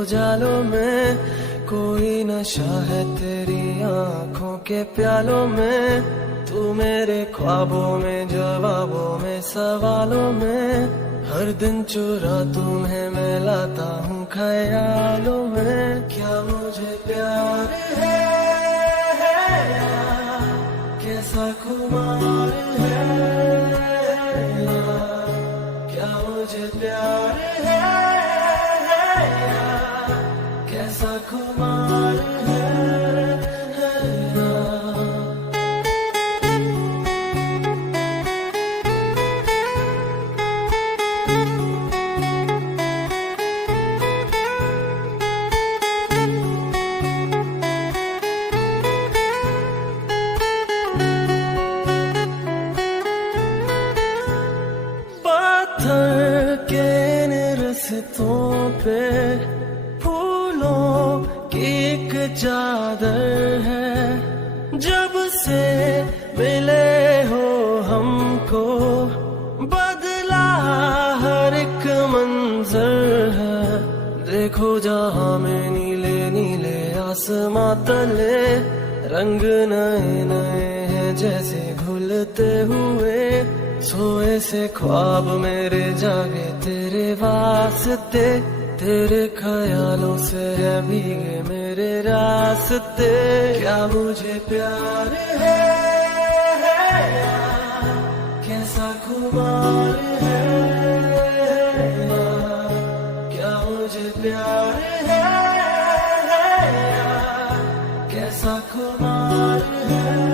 उजालों में, कोई नशा है तेरी आंखों के प्यालों में। तू मेरे ख्वाबों में, जवाबों में, सवालों में, हर दिन चुरा तुम्हें मैं लाता हूँ ख्यालों में। क्या मुझे प्यार है यार, कैसा खुमार है यार, क्या मुझे प्यार है यार, कैसा खुमार है यार। पत्थर के इन रस्तों पे फूलों की एक चादर है। जब से मिले हो हमको बदला हर एक मंजर है। देखो जहाँ में नीले नीले आसमां तले, रंग नए नए हैं जैसे घुलते हुए। सोए से ख्वाब मेरे जागे तेरे वास्ते, तेरे ख्यालों से है भीगे मेरे रास्ते। क्या मुझे प्यार है यार, कैसा खुमार है यार, क्या मुझे प्यार है यार, कैसा खुमार है।